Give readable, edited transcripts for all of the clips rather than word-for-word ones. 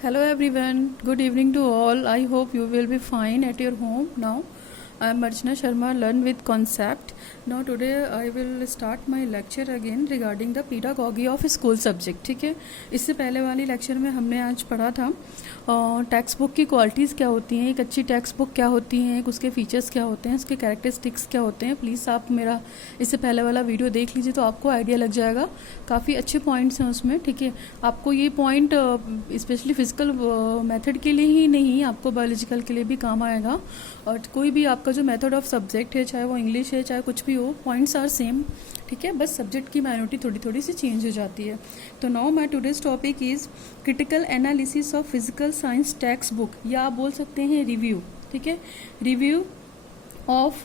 Hello everyone, good evening to all. I hope you will be fine at your home now. I am Archana Sharma, Learn with Concept. Now today I will start my lecture again regarding the pedagogy of school subject. ठीक है, इससे पहले वाली lecture में हमने आज पढ़ा था टेक्स्ट बुक की क्वालिटीज़ क्या होती हैं, एक अच्छी टेक्स्ट बुक क्या होती है, एक उसके फीचर्स क्या होते हैं, उसके कैरेक्टरिस्टिक्स क्या होते हैं. प्लीज़ आप मेरा इससे पहले वाला वीडियो देख लीजिए तो आपको आइडिया लग जाएगा. काफ़ी अच्छे पॉइंट्स हैं उसमें. ठीक है, आपको ये पॉइंट स्पेशली फिजिकल मेथड के लिए ही नहीं, आपको बायोलॉजिकल के लिए भी काम आएगा. और कोई भी आपका जो मेथड ऑफ सब्जेक्ट है, चाहे वो इंग्लिश है चाहे कुछ भी हो, पॉइंट्स आर सेम. ठीक है, बस सब्जेक्ट की माइनॉरिटी थोड़ी थोड़ी सी चेंज हो जाती है. तो now my today's topic is critical analysis of physical science text book, या आप बोल सकते हैं रिव्यू. ठीक है, review of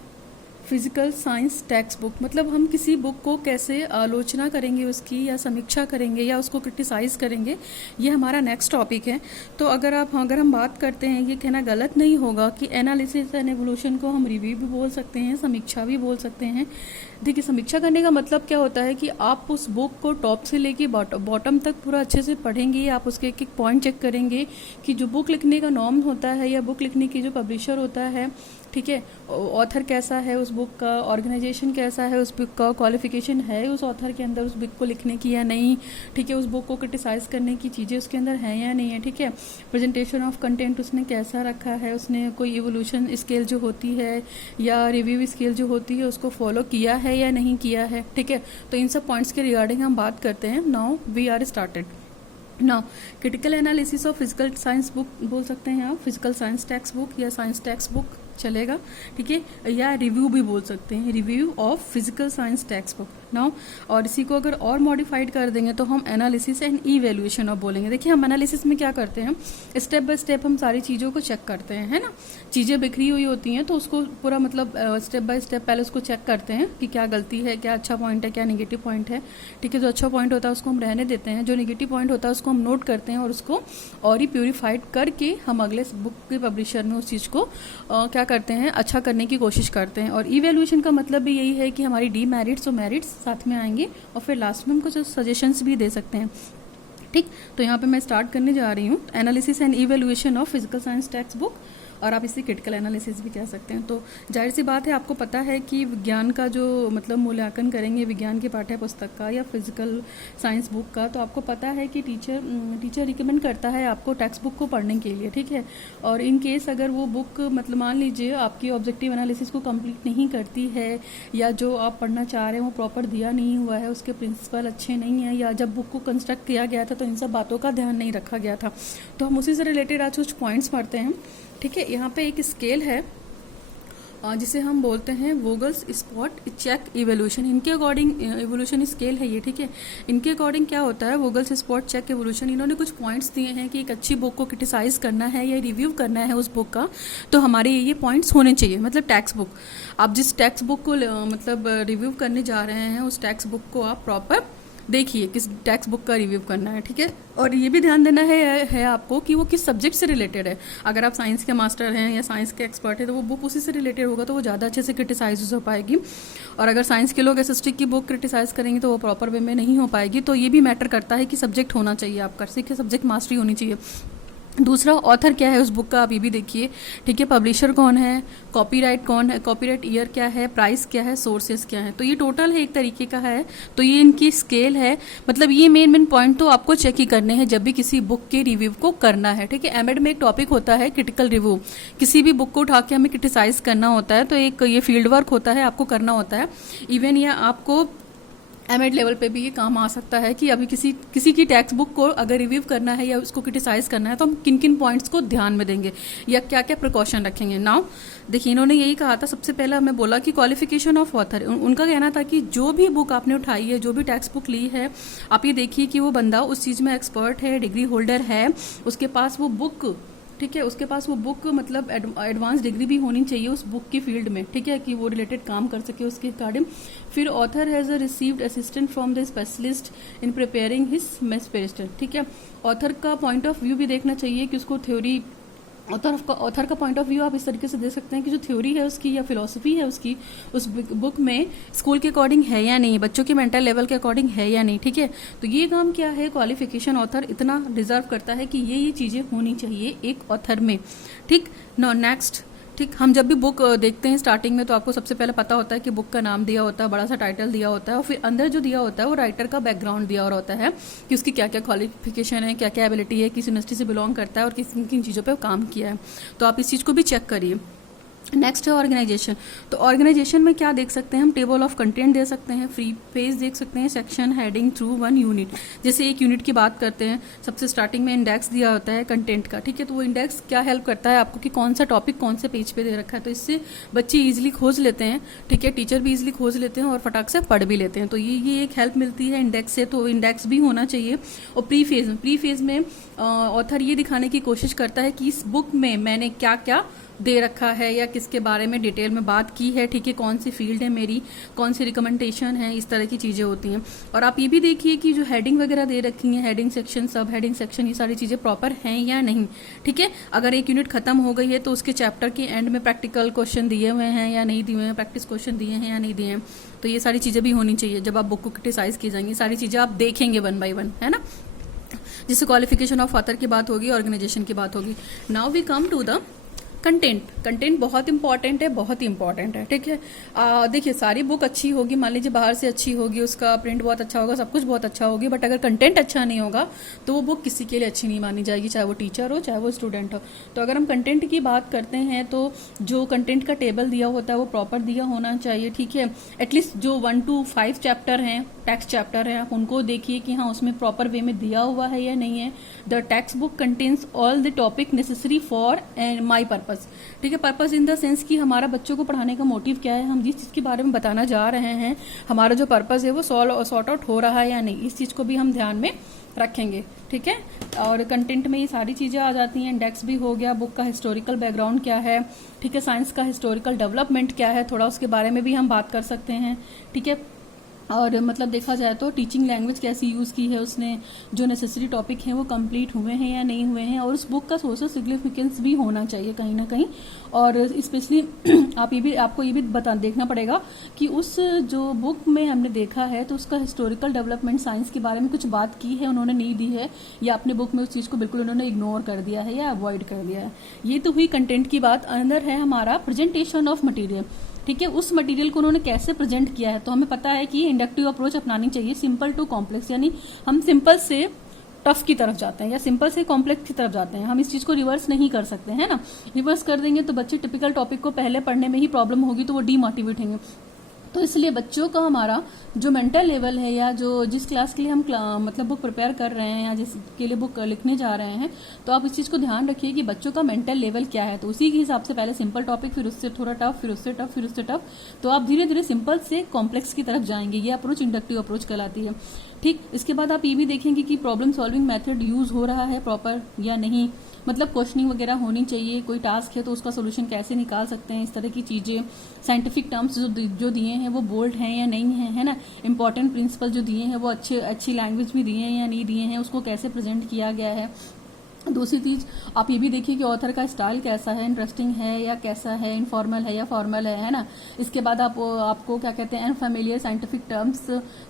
physical science text book, मतलब हम किसी बुक को कैसे आलोचना करेंगे उसकी, या समीक्षा करेंगे, या उसको क्रिटिसाइज करेंगे, ये हमारा नेक्स्ट टॉपिक है. तो अगर हम बात करते हैं, ये कहना गलत नहीं होगा कि एनालिसिस एंड एवोल्यूशन को हम रिव्यू भी बोल सकते हैं, समीक्षा भी बोल सकते हैं. देखिए, समीक्षा करने का मतलब क्या होता है कि आप उस बुक को टॉप से लेके बॉटम तक पूरा अच्छे से पढ़ेंगे, आप उसके एक एक पॉइंट चेक करेंगे कि जो बुक लिखने का नॉर्म होता है, या बुक लिखने की जो पब्लिशर होता है, ठीक है, ऑथर कैसा है उस बुक का, ऑर्गेनाइजेशन कैसा है उस बुक का, क्वालिफिकेशन है उस ऑथर के अंदर उस बुक को लिखने की या नहीं. ठीक है, उस बुक को क्रिटिसाइज करने की चीज़ें उसके अंदर हैं या नहीं है. ठीक है, प्रेजेंटेशन ऑफ कंटेंट उसने कैसा रखा है, उसने कोई इवोल्यूशन स्केल जो होती है या रिव्यू स्केल जो होती है उसको फॉलो किया है या नहीं किया है. ठीक है, तो इन सब पॉइंट्स के रिगार्डिंग हम बात करते हैं. Now we are started. Now critical analysis of physical science book बोल सकते हैं आप, फिजिकल साइंस टेक्स्ट बुक या साइंस टेक्स्ट बुक चलेगा. ठीक है, या रिव्यू भी बोल सकते हैं, review of physical science text book. Now और इसी को अगर और मॉडिफाइड कर देंगे तो हम एनालिसिस एंड इवैल्यूएशन ऑफ बोलेंगे. देखिए, हम एनालिसिस में क्या करते हैं, स्टेप बाय स्टेप हम सारी चीज़ों को चेक करते हैं, है ना. चीज़ें बिखरी हुई होती हैं तो उसको पूरा मतलब स्टेप बाय स्टेप पहले उसको चेक करते हैं कि क्या गलती है, क्या अच्छा पॉइंट है, क्या नेगेटिव पॉइंट है. ठीक है, जो अच्छा पॉइंट होता है उसको हम रहने देते हैं, जो नेगेटिव पॉइंट होता है उसको हम नोट करते हैं, और उसको और ही प्योरीफाइड करके हम अगले बुक के पब्लिशर में उस चीज़ को क्या करते हैं, अच्छा करने की कोशिश करते हैं. और इवैल्यूएशन का मतलब भी यही है कि हमारी डीमेरिट्स और मेरिट्स साथ में आएंगे, और फिर लास्ट में हम कुछ सजेशंस भी दे सकते हैं. ठीक, तो यहाँ पे मैं स्टार्ट करने जा रही हूँ analysis and evaluation of physical science text book, और आप इसे क्रिटिकल एनालिसिस भी कह सकते हैं. तो जाहिर सी बात है, आपको पता है कि विज्ञान का जो मतलब मूल्यांकन करेंगे विज्ञान की पाठ्य पुस्तक का या फिजिकल साइंस बुक का, तो आपको पता है कि टीचर रिकमेंड करता है आपको टेक्स्ट बुक को पढ़ने के लिए. ठीक है, और इन केस अगर वो बुक मतलब मान लीजिए आपकी ऑब्जेक्टिव एनालिसिस को कंप्लीट नहीं करती है, या जो आप पढ़ना चाह रहे हैं वो प्रॉपर दिया नहीं हुआ है, उसके प्रिंसिपल अच्छे नहीं हैं, या जब बुक को कंस्ट्रक्ट किया गया था तो इन सब बातों का ध्यान नहीं रखा गया था, तो हम उसी से रिलेटेड आज कुछ पॉइंट्स पढ़ते हैं. ठीक है, यहाँ पे एक स्केल है जिसे हम बोलते हैं वोगल्स स्पॉट चेक इवोल्यूशन. इनके अकॉर्डिंग इवोल्यूशन स्केल है ये. ठीक है, इनके अकॉर्डिंग क्या होता है वोगल्स स्पॉट चेक इवोल्यूशन. इन्होंने कुछ पॉइंट्स दिए हैं कि एक अच्छी बुक को क्रिटिसाइज करना है या रिव्यू करना है उस बुक का, तो हमारे ये पॉइंट्स होने चाहिए. मतलब टेक्स्ट बुक, आप जिस टेक्स्ट बुक को मतलब रिव्यू करने जा रहे हैं उस टेक्स्ट बुक को आप प्रॉपर देखिए किस टेक्स्ट बुक का रिव्यू करना है. ठीक है, और ये भी ध्यान देना है आपको कि वो किस सब्जेक्ट से रिलेटेड है. अगर आप साइंस के मास्टर हैं या साइंस के एक्सपर्ट हैं तो वो बुक उसी से रिलेटेड होगा, तो वो ज़्यादा अच्छे से क्रिटिसाइज हो पाएगी. और अगर साइंस के लोग एसएसटी की बुक क्रिटिसाइज करेंगे तो वो प्रॉपर वे में नहीं हो पाएगी. तो ये भी मैटर करता है कि सब्जेक्ट होना चाहिए आपका, सीखे सब्जेक्ट मास्टरी होनी चाहिए. दूसरा, ऑथर क्या है उस बुक का, आप ये भी देखिए. ठीक है, पब्लिशर कौन है, कॉपीराइट कौन है, कॉपीराइट ईयर क्या है, प्राइस क्या है, सोर्सेज क्या है. तो ये टोटल है एक तरीके का है. तो ये इनकी स्केल है. मतलब ये मेन पॉइंट तो आपको चेक ही करने हैं जब भी किसी बुक के रिव्यू को करना है. ठीक है, एमएड में एक टॉपिक होता है क्रिटिकल रिव्यू. किसी भी बुक को उठा के हमें क्रिटिसाइज करना होता है, तो एक ये फील्ड वर्क होता है, आपको करना होता है. इवन ये आपको एमएड लेवल पे भी ये काम आ सकता है कि अभी किसी की टेक्स्ट बुक को अगर रिव्यू करना है या उसको क्रिटिसाइज करना है तो हम किन किन पॉइंट्स को ध्यान में देंगे या क्या क्या प्रिकॉशन रखेंगे. नाउ देखिए, इन्होंने यही कहा था, सबसे पहला हमें बोला कि क्वालिफिकेशन ऑफ ऑथर. उनका कहना था कि जो भी बुक आपने उठाई है, जो भी टेक्स्ट बुक ली है, आप ये देखिए कि वो बंदा उस चीज़ में एक्सपर्ट है, डिग्री होल्डर है, उसके पास वो बुक, ठीक है, उसके पास वो बुक मतलब एडवांस डिग्री भी होनी चाहिए उस बुक की फील्ड में. ठीक है, कि वो रिलेटेड काम कर सके उसके अकॉर्डिंग. फिर author has received assistant from the specialist in preparing his mathematics. ठीक है, ऑथर का पॉइंट ऑफ व्यू भी देखना चाहिए कि उसको थ्योरी ऑथर का पॉइंट ऑफ व्यू आप इस तरीके से दे सकते हैं कि जो थ्योरी है उसकी या फिलोसफी है उसकी उस बुक में स्कूल के अकॉर्डिंग है या नहीं, बच्चों के मेंटल लेवल के अकॉर्डिंग है या नहीं, ठीक है। तो ये काम क्या है, क्वालिफिकेशन ऑथर इतना डिजर्व करता है कि ये चीज़ें होनी चाहिए एक ऑथर में, ठीक। नो नेक्स्ट, ठीक। हम जब भी बुक देखते हैं स्टार्टिंग में तो आपको सबसे पहले पता होता है कि बुक का नाम दिया होता है, बड़ा सा टाइटल दिया होता है, और फिर अंदर जो दिया होता है वो राइटर का बैकग्राउंड दिया और होता है कि उसकी क्या क्या क्वालिफिकेशन है, क्या क्या एबिलिटी है, किस यूनिवर्सिटी से बिलोंग करता है और किन किन चीज़ों पर काम किया है। तो आप इस चीज़ को भी चेक करिए। नेक्स्ट है ऑर्गेनाइजेशन। तो ऑर्गेनाइजेशन में क्या देख सकते हैं हम, टेबल ऑफ कंटेंट दे सकते हैं, फ्री पेज देख सकते हैं, section heading through one unit. जैसे एक यूनिट की बात करते हैं, सबसे स्टार्टिंग में इंडेक्स दिया होता है कंटेंट का, ठीक है। तो वो इंडेक्स क्या हेल्प करता है आपको कि कौन सा टॉपिक कौन से पेज पे दे रखा है, तो इससे बच्चे ईजिली खोज लेते हैं, ठीक है, टीचर भी ईजिली खोज लेते हैं और फटाक से पढ़ भी लेते हैं। तो ये एक हेल्प मिलती है इंडेक्स से, तो इंडेक्स भी होना चाहिए। और प्री फेज में ऑथर ये दिखाने की कोशिश करता है कि इस बुक में मैंने क्या क्या दे रखा है या किसके बारे में डिटेल में बात की है, ठीक है, कौन सी फील्ड है मेरी, कौन सी रिकमेंडेशन है, इस तरह की चीज़ें होती हैं। और आप ये भी देखिए कि जो हेडिंग वगैरह दे रखी हैं, हेडिंग सेक्शन, सब हेडिंग सेक्शन, ये सारी चीज़ें प्रॉपर हैं या नहीं, ठीक है। अगर एक यूनिट खत्म हो गई है तो उसके चैप्टर के एंड में प्रैक्टिकल क्वेश्चन दिए हुए हैं या नहीं दिए हुए हैं, प्रैक्टिस क्वेश्चन दिए हैं या नहीं दिए हैं, तो ये सारी चीज़ें भी होनी चाहिए। जब आप बुक को क्रिटिसाइज की जाएंगी सारी चीज़ें आप देखेंगे वन बाई वन, है ना। जिससे क्वालिफिकेशन ऑफ ऑथर की बात होगी, ऑर्गेनाइजेशन की बात होगी। Now we come to the content बहुत इंपॉर्टेंट है, बहुत ही इंपॉर्टेंट है, ठीक है। देखिए सारी बुक अच्छी होगी, मान लीजिए बाहर से अच्छी होगी, उसका प्रिंट बहुत अच्छा होगा, सब कुछ बहुत अच्छा होगी, बट अगर कंटेंट अच्छा नहीं होगा तो वो बुक किसी के लिए अच्छी नहीं मानी जाएगी, चाहे वो टीचर हो चाहे वो स्टूडेंट हो। तो अगर हम कंटेंट की बात करते हैं तो जो कंटेंट का टेबल दिया होता है वो प्रॉपर दिया होना चाहिए, ठीक है। एटलीस्ट जो 1 to 5 चैप्टर हैं, टेक्स्ट चैप्टर है, आप उनको देखिए कि हाँ उसमें प्रॉपर वे में दिया हुआ है या नहीं है। The text book contains all the topic necessary for my purpose, ठीक है। पर्पज इन द सेंस कि हमारा बच्चों को पढ़ाने का मोटिव क्या है, हम जिस चीज के बारे में बताना जा रहे हैं, हमारा जो पर्पज है वो सॉर्ट आउट हो रहा है या नहीं, इस चीज को भी हम ध्यान में रखेंगे, ठीक है। और कंटेंट में ये सारी चीजें आ जाती हैं। इंडेक्स भी हो गया, बुक का हिस्टोरिकल बैकग्राउंड क्या है, ठीक है, साइंस का हिस्टोरिकल डेवलपमेंट क्या है, थोड़ा उसके बारे में भी हम बात कर सकते हैं, ठीक है। और मतलब देखा जाए तो टीचिंग लैंग्वेज कैसी यूज़ की है उसने, जो नेसेसरी टॉपिक हैं वो कंप्लीट हुए हैं या नहीं हुए हैं, और उस बुक का सोशल सिग्निफिकेंस भी होना चाहिए कहीं ना कहीं। और स्पेशली आपको ये भी देखना पड़ेगा कि उस जो बुक में हमने देखा है तो उसका हिस्टोरिकल डेवलपमेंट, साइंस के बारे में कुछ बात की है उन्होंने, नहीं दी है, या अपने बुक में उस चीज़ को बिल्कुल उन्होंने इग्नोर कर दिया है या अवॉइड कर दिया है। ये तो हुई कंटेंट की बात। अंदर है हमारा प्रेजेंटेशन ऑफ मटीरियल, ठीक है। उस मटेरियल को उन्होंने कैसे प्रेजेंट किया है, तो हमें पता है कि इंडक्टिव अप्रोच अपनानी चाहिए, सिंपल टू कॉम्प्लेक्स, यानी हम सिंपल से टफ की तरफ जाते हैं या सिंपल से कॉम्प्लेक्स की तरफ जाते हैं। हम इस चीज को रिवर्स नहीं कर सकते हैं ना, रिवर्स कर देंगे तो बच्चे टिपिकल टॉपिक को पहले पढ़ने में ही प्रॉब्लम होगी तो वो डीमोटिवेट होंगे। तो इसलिए बच्चों का हमारा जो मेंटल लेवल है या जो जिस क्लास के लिए हम मतलब बुक प्रिपेयर कर रहे हैं या जिसके लिए बुक लिखने जा रहे हैं, तो आप इस चीज़ को ध्यान रखिए कि बच्चों का मेंटल लेवल क्या है। तो उसी के हिसाब से पहले सिंपल टॉपिक, फिर उससे थोड़ा टफ, फिर उससे टफ, फिर उससे टफ, तो आप धीरे धीरे सिंपल से कॉम्प्लेक्स की तरफ जाएंगे। ये अप्रोच इंडक्टिव अप्रोच कहलाती है, ठीक। इसके बाद आप ये भी देखेंगे कि प्रॉब्लम सॉल्विंग मेथड यूज हो रहा है प्रॉपर या नहीं, मतलब क्वेश्चनिंग वगैरह होनी चाहिए, कोई टास्क है तो उसका सोल्यूशन कैसे निकाल सकते हैं, इस तरह की चीजें। साइंटिफिक टर्म्स जो दिए हैं वो बोल्ड हैं या नहीं है ना। इंपॉर्टेंट प्रिंसिपल जो दिए हैं वो अच्छी लैंग्वेज में दिए हैं या नहीं दिए हैं, उसको कैसे प्रेजेंट किया गया है। दूसरी चीज आप ये भी देखिए कि ऑथर का स्टाइल कैसा है, इंटरेस्टिंग है या कैसा है, इनफॉर्मल है या फॉर्मल है ना। इसके बाद आपको क्या कहते हैं, अनफेमिलियर साइंटिफिक टर्म्स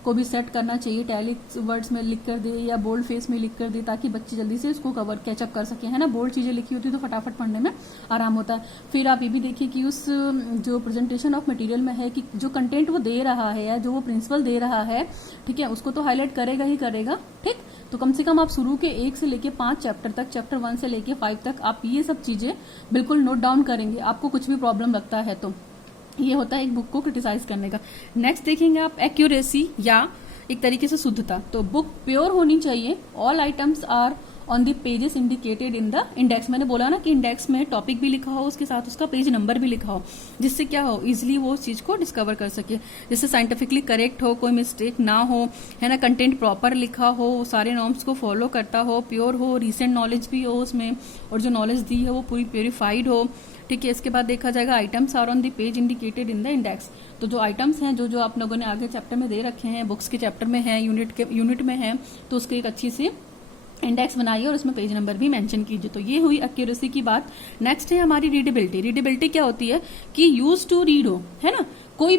को भी सेट करना चाहिए, टैलिक वर्ड्स में लिख कर दे या बोल्ड फेस में लिख कर दे, ताकि बच्चे जल्दी से उसको कैचअप कर सके, है ना। बोल्ड चीजें लिखी होती है तो फटाफट पढ़ने में आराम होता है। फिर आप ये भी देखिए कि उस जो प्रेजेंटेशन ऑफ मटेरियल में है कि जो कंटेंट वो दे रहा है या जो वो प्रिंसिपल दे रहा है, ठीक है, उसको तो हाईलाइट करेगा ही करेगा, ठीक। तो कम से कम आप शुरू के 1 से लेके 5 चैप्टर तक, चैप्टर 1 से लेके 5 तक आप ये सब चीजें बिल्कुल नोट डाउन करेंगे। आपको कुछ भी प्रॉब्लम लगता है तो ये होता है एक बुक को क्रिटिसाइज करने का। नेक्स्ट देखेंगे आप एक्यूरेसी या एक तरीके से शुद्धता। तो बुक प्योर होनी चाहिए, all items are on the pages indicated in the index. मैंने बोला ना कि इंडेक्स में टॉपिक भी लिखा हो, उसके साथ उसका पेज नंबर भी लिखा हो, जिससे क्या हो, इजिली वो उस चीज को डिस्कवर कर सके, जिससे साइंटिफिकली करेक्ट हो, कोई मिस्टेक ना हो, है ना। कंटेंट प्रॉपर लिखा हो, सारे नॉर्म्स को फॉलो करता हो, प्योर हो, रिसेंट नॉलेज भी हो उसमें, और जो नॉलेज दी है वो पूरी प्योरीफाइड हो, ठीक है। इसके बाद देखा जाएगा items are on the page indicated in the index. तो जो आइटम्स हैं जो आप लोगों ने आगे चैप्टर में दे रखे हैं, बुक्स के चैप्टर में है, यूनिट में है, तो उसकी एक अच्छी सी इंडेक्स बनाइए और उसमें पेज नंबर भी मेंशन कीजिए। तो ये हुई एक्यूरेसी की बात। नेक्स्ट है हमारी रीडेबिलिटी। रीडेबिलिटी क्या होती है कि यूज टू रीड हो, है ना, कोई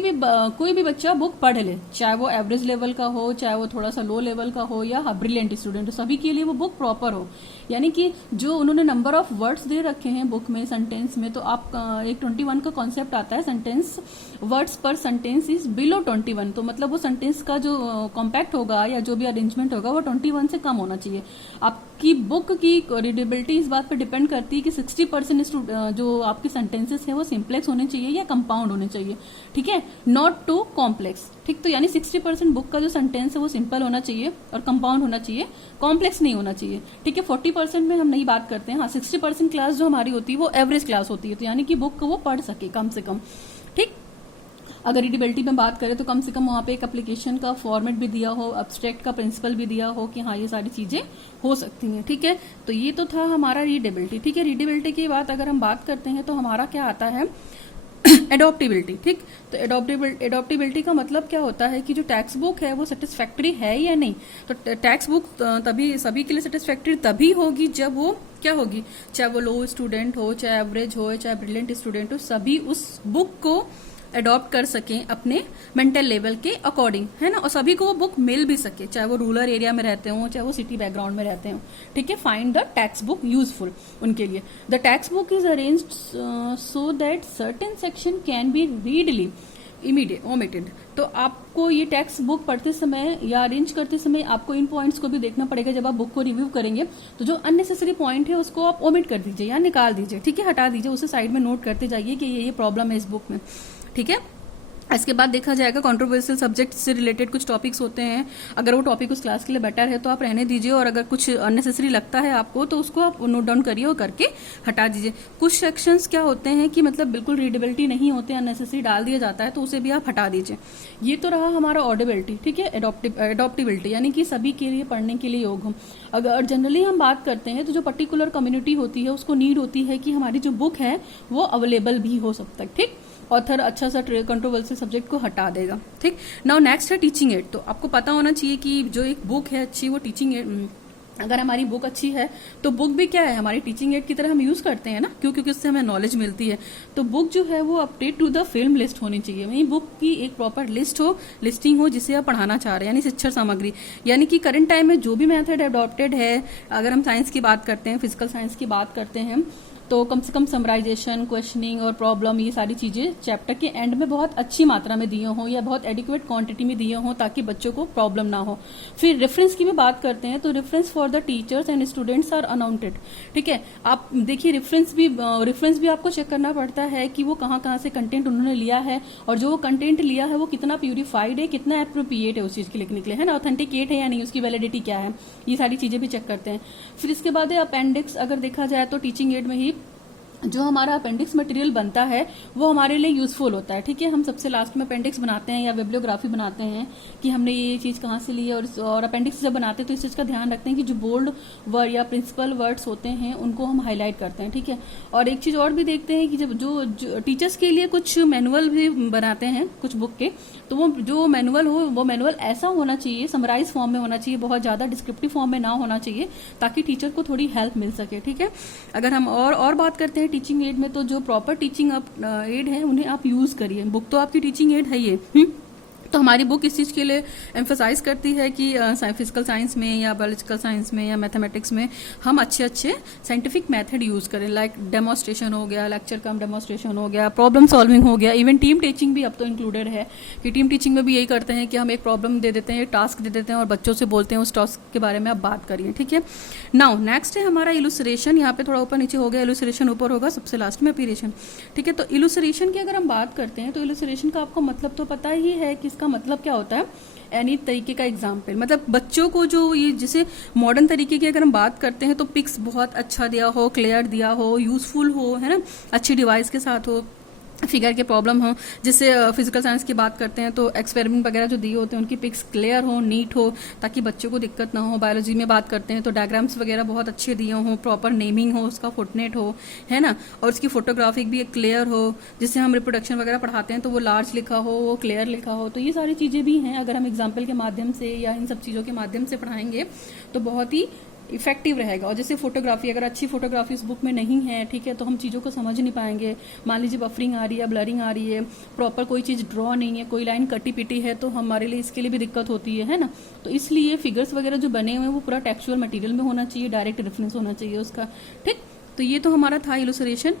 भी बच्चा बुक पढ़ ले, चाहे वो एवरेज लेवल का हो, चाहे वो थोड़ा सा लो लेवल का हो या ब्रिलियंट स्टूडेंट हो, सभी के लिए वो बुक प्रॉपर हो। यानी कि जो उन्होंने नंबर ऑफ वर्ड्स दे रखे हैं बुक में, सेंटेंस में, तो आप एक 21 का कॉन्सेप्ट आता है, सेंटेंस वर्ड्स पर सेंटेंस इज बिलो 21। तो मतलब वो सेंटेंस का जो कॉम्पैक्ट होगा या जो भी अरेंजमेंट होगा वो 21 से कम होना चाहिए। आपकी बुक की रीडेबिलिटी इस बात पर डिपेंड करती है कि 60% जो आपके सेंटेंसेस है वो सिंप्लेक्स होने चाहिए या कंपाउंड होने चाहिए, ठीक है, नॉट टू कॉम्प्लेक्स। ठीक, तो यानी 60% बुक का जो सेंटेंस है वो सिंपल होना चाहिए और कंपाउंड होना चाहिए, कॉम्प्लेक्स नहीं होना चाहिए, ठीक है। 40% में हम नहीं बात करते हैं। हाँ, 60% क्लास जो हमारी होती है वो एवरेज क्लास होती है, तो यानी कि बुक को वो पढ़ सके कम से कम, ठीक। अगर रीडेबिलिटी में बात करें तो कम से कम वहां पे एक एप्लीकेशन का फॉर्मेट भी दिया हो, एब्स्ट्रैक्ट का प्रिंसिपल भी दिया हो कि हाँ ये सारी चीजें हो सकती हैं, ठीक है। तो ये तो था हमारा रीडेबिलिटी, ठीक है। रीडेबिलिटी की बात अगर हम बात करते हैं तो हमारा क्या आता है, एडॉप्टिबिलिटी, ठीक। तो एडॉप्टिबिलिटी का मतलब क्या होता है कि जो टेक्स्ट बुक है वो सेटिस्फैक्ट्री है या नहीं। तो टेक्स्ट बुक तभी सभी के लिए सेटिस्फैक्ट्री तभी होगी जब वो क्या होगी, चाहे वो लो स्टूडेंट हो, चाहे एवरेज हो, चाहे ब्रिलियंट स्टूडेंट हो, सभी उस बुक को अडॉप्ट कर सकें अपने मेंटल लेवल के अकॉर्डिंग, है ना, और सभी को वो बुक मिल भी सके, चाहे वो रूरल एरिया में रहते हो, चाहे वो सिटी बैकग्राउंड में रहते हो, ठीक है। Find the text book useful उनके लिए। The text book is arranged so that certain section can be readily omitted. तो आपको ये टेक्स्ट बुक पढ़ते समय या अरेंज करते समय आपको इन पॉइंट्स को भी देखना पड़ेगा। जब आप बुक को रिव्यू करेंगे तो जो अननेसेसरी पॉइंट है उसको आप ओमिट कर दीजिए या निकाल दीजिए, ठीक है, हटा दीजिए, उसे साइड में नोट करते जाइए कि ये प्रॉब्लम है इस बुक में, ठीक है। इसके बाद देखा जाएगा कंट्रोवर्शियल सब्जेक्ट से रिलेटेड कुछ टॉपिक्स होते हैं, अगर वो टॉपिक उस क्लास के लिए बेटर है तो आप रहने दीजिए, और अगर कुछ अननेसेसरी लगता है आपको तो उसको आप नोट डाउन करिए और करके हटा दीजिए। कुछ सेक्शंस क्या होते हैं कि मतलब बिल्कुल रीडेबिलिटी नहीं होते, अननेसेसरी डाल दिया जाता है, तो उसे भी आप हटा दीजिए। ये तो रहा हमारा ऑडिबिलिटी, ठीक है, एडॉप्टिबिलिटी, यानी कि सभी के लिए पढ़ने के लिए योग हो। अगर जनरली हम बात करते हैं तो जो पर्टिकुलर कम्युनिटी होती है उसको नीड होती है कि हमारी जो बुक है वो अवेलेबल भी हो सब तक, ठीक। ऑथर अच्छा सा कंट्रोवर्शियल सब्जेक्ट को हटा देगा, ठीक। नाउ नेक्स्ट है टीचिंग एड। तो आपको पता होना चाहिए कि जो एक बुक है अच्छी, वो टीचिंग एड, अगर हमारी बुक अच्छी है तो बुक भी क्या है, हमारी टीचिंग एड की तरह हम यूज करते हैं ना, क्योंकि उससे हमें नॉलेज मिलती है। तो बुक जो है वो update to the film list होनी चाहिए, वही बुक की एक प्रॉपर लिस्टिंग हो जिसे आप पढ़ाना चाह रहे हैं, यानी शिक्षण सामग्री। यानी कि करंट टाइम में जो भी मेथड अडॉप्टेड है, अगर हम साइंस की बात करते हैं, फिजिकल साइंस की बात करते हैं, तो कम से कम समराइजेशन, क्वेश्चनिंग और प्रॉब्लम, ये सारी चीजें चैप्टर के एंड में बहुत अच्छी मात्रा में दिए हों या बहुत एडिक्वेट क्वांटिटी में दिए हों ताकि बच्चों को प्रॉब्लम ना हो। फिर रेफरेंस की भी बात करते हैं तो reference for the teachers and students are annotated, ठीक है। आप देखिए रेफरेंस भी आपको चेक करना पड़ता है कि वो कहाँ से कंटेंट उन्होंने लिया है, और जो कंटेंट लिया है वो कितना प्यूरिफाइड है, कितना एप्रोप्रिएट है उस चीज के लिखने के लिए, है ना, ऑथेंटिकेट है या नहीं, उसकी वैलिडिटी क्या है, ये सारी चीजें भी चेक करते हैं। फिर इसके बाद है अपेंडिक्स। अगर देखा जाए तो टीचिंग एड में ही जो हमारा अपेंडिक्स मटेरियल बनता है वो हमारे लिए यूजफुल होता है, ठीक है। हम सबसे लास्ट में अपेंडिक्स बनाते हैं या बिब्लियोग्राफी बनाते हैं कि हमने ये चीज कहाँ से ली है, और अपेंडिक्स जब बनाते हैं तो इस चीज का ध्यान रखते हैं कि जो बोल्ड वर्ड या प्रिंसिपल वर्ड्स होते हैं उनको हम हाईलाइट करते हैं, ठीक है। और एक चीज और भी देखते हैं कि जब जो टीचर्स के लिए कुछ मैनुअल भी बनाते हैं कुछ बुक के, तो वो जो मैनुअल हो वो मैनुअल ऐसा होना चाहिए, समराइज फॉर्म में होना चाहिए, बहुत ज्यादा डिस्क्रिप्टिव फॉर्म में ना होना चाहिए, ताकि टीचर को थोड़ी हेल्प मिल सके, ठीक है। अगर हम और बात करते हैं टीचिंग एड में, तो जो प्रॉपर टीचिंग एड है उन्हें आप यूज करिए। बुक तो आपकी टीचिंग एड है ये, तो हमारी बुक इस चीज के लिए एम्फेसाइज करती है कि फिजिकल साइंस में या बायोलॉजिकल साइंस में या मैथमेटिक्स में हम अच्छे साइंटिफिक मेथड यूज करें, लाइक डेमोस्ट्रेशन हो गया, लेक्चर कम डेमोस्ट्रेशन हो गया, प्रॉब्लम सॉल्विंग हो गया, इवन टीम टीचिंग भी अब तो इंक्लूडेड है कि टीम टीचिंग में भी यही करते हैं कि हम एक प्रॉब्लम दे देते हैं, एक टास्क दे देते हैं और बच्चों से बोलते हैं उस टास्क के बारे में आप बात करिए, ठीक है। नाउ नेक्स्ट है हमारा इलुस्ट्रेशन। यहाँ पे थोड़ा ऊपर नीचे हो गया, इलुस्ट्रेशन ऊपर होगा, सबसे लास्ट में अपीरेशन, ठीक है। तो इलुस्ट्रेशन की अगर हम बात करते हैं तो इलुस्ट्रेशन का आपको मतलब तो पता ही है कि इसका मतलब क्या होता है, एनी तरीके का एग्जाम्पल, मतलब बच्चों को जो ये जैसे मॉडर्न तरीके की अगर हम बात करते हैं तो पिक्स बहुत अच्छा दिया हो, क्लियर दिया हो, यूजफुल हो, है ना, अच्छी डिवाइस के साथ हो, फिगर के प्रॉब्लम हो। जैसे फिजिकल साइंस की बात करते हैं तो एक्सपेरिमेंट वगैरह जो दिए होते हैं उनकी पिक्स क्लियर हो, नीट हो, ताकि बच्चों को दिक्कत ना हो। बायोलॉजी में बात करते हैं तो डायग्राम्स वगैरह बहुत अच्छे दिए हों, प्रॉपर नेमिंग हो, उसका फुटनेट हो, है ना, और उसकी फोटोग्राफिक भी क्लियर हो। जिससे हम रिप्रोडक्शन वगैरह पढ़ाते हैं तो वो लार्ज लिखा हो, वो क्लियर लिखा हो। तो ये सारी चीजें भी हैं, अगर हम एग्जाम्पल के माध्यम से या इन सब चीजों के माध्यम से पढ़ाएंगे तो बहुत ही इफेक्टिव रहेगा। और जैसे फोटोग्राफी, अगर अच्छी फोटोग्राफी उस बुक में नहीं है, ठीक है, तो हम चीज़ों को समझ नहीं पाएंगे। मान लीजिए बफरिंग आ रही है, ब्लरिंग आ रही है, प्रॉपर कोई चीज़ ड्रॉ नहीं है, कोई लाइन कटी पिटी है, तो हमारे लिए इसके लिए भी दिक्कत होती है ना। तो इसलिए फिगर्स वगैरह जो बने हुए हैं वो पूरा टेक्सचुअल मटेरियल में होना चाहिए, डायरेक्ट रेफरेंस होना चाहिए उसका, ठीक। तो ये तो हमारा था इलस्ट्रेशन।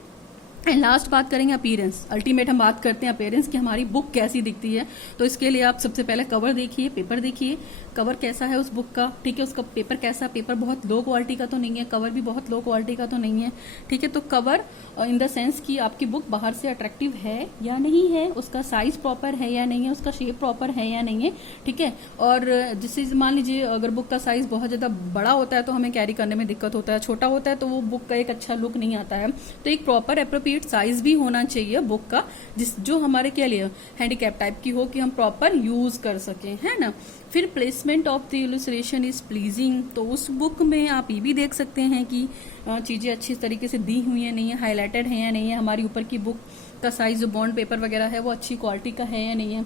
एंड लास्ट बात करेंगे अपीयरेंस। अल्टीमेट हम बात करते हैं अपीयरेंस की हमारी बुक कैसी दिखती है। तो इसके लिए आप सबसे पहले कवर देखिए, पेपर देखिए, कवर कैसा है उस बुक का, ठीक है, उसका पेपर कैसा, पेपर बहुत लो क्वालिटी का तो नहीं है, कवर भी बहुत लो क्वालिटी का तो नहीं है, ठीक है। तो कवर इन द सेंस कि आपकी बुक बाहर से अट्रैक्टिव है या नहीं है, उसका साइज प्रॉपर है या नहीं है, उसका शेप प्रॉपर है या नहीं है, ठीक है। और जिससे मान लीजिए अगर बुक का साइज बहुत ज्यादा बड़ा होता है तो हमें कैरी करने में दिक्कत होता है, छोटा होता है तो वो बुक का एक अच्छा लुक नहीं आता है। तो एक प्रॉपर एप्रोप्रिएट साइज भी होना चाहिए बुक का, जो हमारे क्या लिए हैंडीकैप टाइप की हो कि हम प्रॉपर यूज कर सके, है ना। फिर placement of the illustration is pleasing. तो उस बुक में आप ये भी देख सकते हैं कि चीजें अच्छी तरीके से दी हुई है नहीं है, हाईलाइटेड है या नहीं है, हमारी ऊपर की बुक का साइज जो बॉन्ड पेपर वगैरह है वो अच्छी क्वालिटी का है या नहीं है,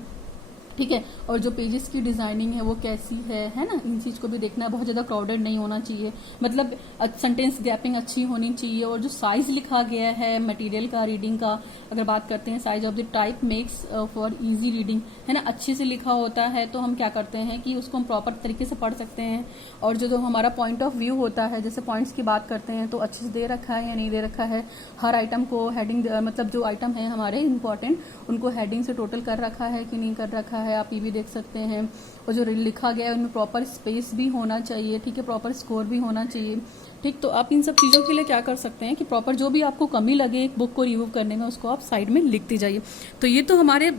ठीक है। और जो पेजेस की डिजाइनिंग है वो कैसी है ना, इन चीज को भी देखना है। बहुत ज्यादा क्राउडेड नहीं होना चाहिए, मतलब सेंटेंस गैपिंग अच्छी होनी चाहिए। और जो साइज लिखा गया है मटेरियल का, रीडिंग का अगर बात करते हैं, size of the type makes for easy reading, है ना, अच्छे से लिखा होता है तो हम क्या करते हैं कि उसको हम प्रॉपर तरीके से पढ़ सकते हैं। और जो हमारा पॉइंट ऑफ व्यू होता है, जैसे पॉइंट्स की बात करते हैं तो अच्छे से दे रखा है या नहीं दे रखा है, हर आइटम को हेडिंग, मतलब जो आइटम है हमारे इंपॉर्टेंट उनको हेडिंग से टोटल कर रखा है कि नहीं कर रखा है, आप ये भी देख सकते हैं। और जो लिखा गया है उनमें प्रॉपर स्पेस भी होना चाहिए, ठीक है, प्रॉपर स्कोर भी होना चाहिए, ठीक। तो आप इन सब चीजों के लिए क्या कर सकते हैं कि प्रॉपर जो भी आपको कमी लगे एक बुक को रिव्यू करने में उसको आप साइड में लिखते जाइए। तो ये तो हमारे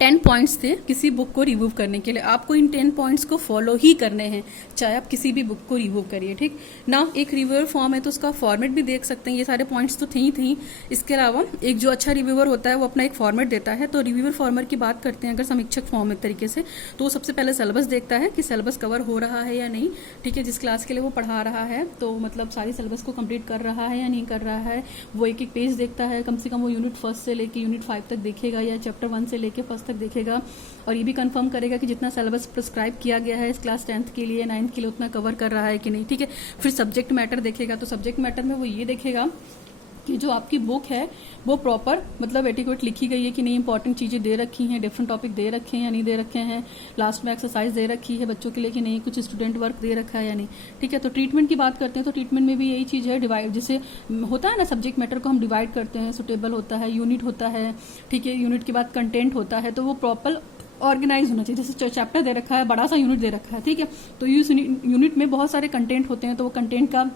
10 पॉइंट्स थे किसी बुक को रिव्यू करने के लिए। आपको इन 10 पॉइंट्स को फॉलो ही करने हैं चाहे आप किसी भी बुक को रिव्यू करिए, ठीक ना। एक रिव्यूअर फॉर्म है तो उसका फॉर्मेट भी देख सकते हैं। ये सारे पॉइंट्स तो थी। इसके अलावा एक जो अच्छा रिव्यूअर होता है वो अपना एक फॉर्मेट देता है। तो रिव्यूअर फॉर्मर की बात करते हैं अगर समीक्षक फॉर्म एक तरीके से, तो वो सबसे पहले सिलेबस देखता है कि सिलेबस कवर हो रहा है या नहीं, ठीक है। जिस क्लास के लिए वो पढ़ा रहा है तो मतलब सारी सिलेबस को कंप्लीट कर रहा है या नहीं कर रहा है। वो एक एक पेज देखता है, कम से कम वो यूनिट 1 से लेके यूनिट 5 तक देखेगा या चैप्टर 1 से लेके 1 तक देखेगा। और ये भी कंफर्म करेगा कि जितना सिलेबस प्रिस्क्राइब किया गया है इस क्लास 10th के लिए 9th के लिए उतना कवर कर रहा है कि नहीं, ठीक है। फिर सब्जेक्ट मैटर देखेगा। तो सब्जेक्ट मैटर में वो ये देखेगा कि जो आपकी बुक है वो प्रॉपर मतलब एटिक्वेट लिखी गई है कि नहीं, इंपॉर्टेंट चीजें दे रखी हैं, डिफरेंट टॉपिक दे रखे हैं या नहीं दे रखे हैं, लास्ट में एक्सरसाइज दे रखी है बच्चों के लिए कि नहीं, कुछ स्टूडेंट वर्क दे रखा है या नहीं, ठीक है। तो ट्रीटमेंट की बात करते हैं तो ट्रीटमेंट में भी यही चीज है, डिवाइड जैसे होता है ना, सब्जेक्ट मैटर को हम डिवाइड करते हैं, सुटेबल होता है, यूनिट होता है, ठीक है, यूनिट के बाद कंटेंट होता है, तो वो प्रॉपर ऑर्गेनाइज होना चाहिए। जैसे चैप्टर दे रखा है, बड़ा सा यूनिट दे रखा है, ठीक है, तो इस यूनिट में बहुत सारे कंटेंट होते हैं, तो वो कंटेंट का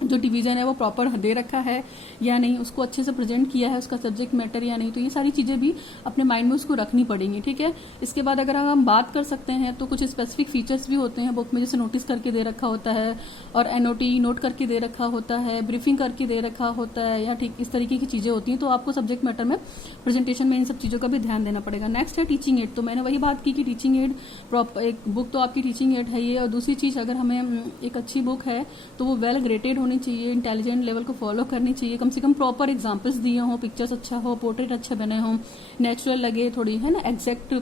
जो डिवीजन है वो प्रॉपर दे रखा है या नहीं, उसको अच्छे से प्रेजेंट किया है उसका सब्जेक्ट मैटर या नहीं। तो ये सारी चीजें भी अपने माइंड में उसको रखनी पड़ेंगी, ठीक है। इसके बाद अगर हम बात कर सकते हैं तो कुछ स्पेसिफिक फीचर्स भी होते हैं बुक में, जैसे नोटिस करके दे रखा होता है और एनओटी नोट करके दे रखा होता है, ब्रीफिंग करके दे रखा होता है, या ठीक इस तरीके की चीजें होती हैं। तो आपको सब्जेक्ट मैटर में प्रेजेंटेशन में इन सब चीजों का भी ध्यान देना पड़ेगा। नेक्स्ट है टीचिंग एड। तो मैंने वही बात की कि टीचिंग एड प्रॉपर, एक बुक तो आपकी टीचिंग एड है ये, और दूसरी चीज अगर हमें एक अच्छी बुक है तो वो वेल ग्रेडेड होनी चाहिए, इंटेलिजेंट लेवल को फॉलो करनी चाहिए, कम से कम प्रॉपर एग्जांपल्स दिए हों, पिक्चर्स अच्छा हो, पोर्ट्रेट अच्छे बने हों, नेचुरल लगे थोड़ी, है ना, एग्जैक्ट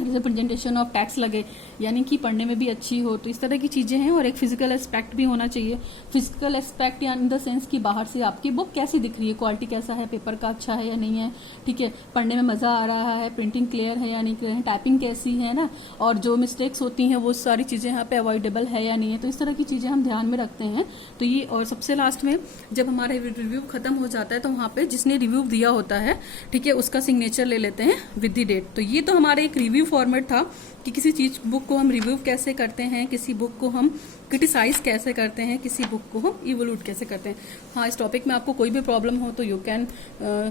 रिप्रेजेंटेशन ऑफ टेक्स्ट लगे, यानी कि पढ़ने में भी अच्छी हो। तो इस तरह की चीजें हैं। और एक फिजिकल एस्पेक्ट भी होना चाहिए। फिजिकल एस्पेक्ट या इन द सेंस कि बाहर से आपकी बुक कैसी दिख रही है, क्वालिटी कैसा है, पेपर का अच्छा है या नहीं है, ठीक है, पढ़ने में मजा आ रहा है, प्रिंटिंग क्लियर है या नहीं क्लियर है, टाइपिंग कैसी है ना, और जो मिस्टेक्स होती हैं वो सारी चीजें यहाँ पे अवॉइडेबल है या नहीं है। तो इस तरह की चीजें हम ध्यान में रखते हैं। तो ये, और सबसे लास्ट में जब हमारा रिव्यू खत्म हो जाता है तो वहां पे जिसने रिव्यू दिया होता है, ठीक है, उसका सिग्नेचर ले लेते हैं विद द डेट। तो ये तो हमारा एक रिव्यू फॉर्मेट था कि किसी चीज बुक को हम रिव्यू कैसे करते हैं, किसी बुक को हम क्रिटिसाइज कैसे करते हैं, किसी बुक को हम इवोल्यूट कैसे करते हैं। हाँ, इस टॉपिक में आपको कोई भी प्रॉब्लम हो तो you can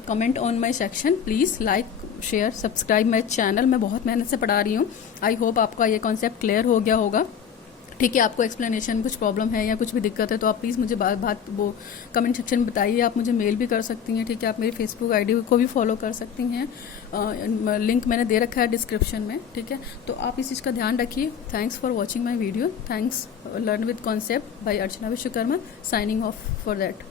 comment on my section. Please like, share, subscribe my channel. मैं बहुत मेहनत से पढ़ा रही हूँ। आई होप आपका ये कॉन्सेप्ट क्लियर हो गया होगा, ठीक है। आपको एक्सप्लेनेशन कुछ प्रॉब्लम है या कुछ भी दिक्कत है तो आप प्लीज़ मुझे बात वो कमेंट सेक्शन में बताइए। आप मुझे मेल भी कर सकती हैं, ठीक है। आप मेरी फेसबुक आईडी को भी फॉलो कर सकती हैं, लिंक मैंने दे रखा है डिस्क्रिप्शन में, ठीक है। तो आप इस चीज़ का ध्यान रखिए। Thanks for watching my video. Thanks. Learn with concept bye Archana Vishwakarma, signing off for that.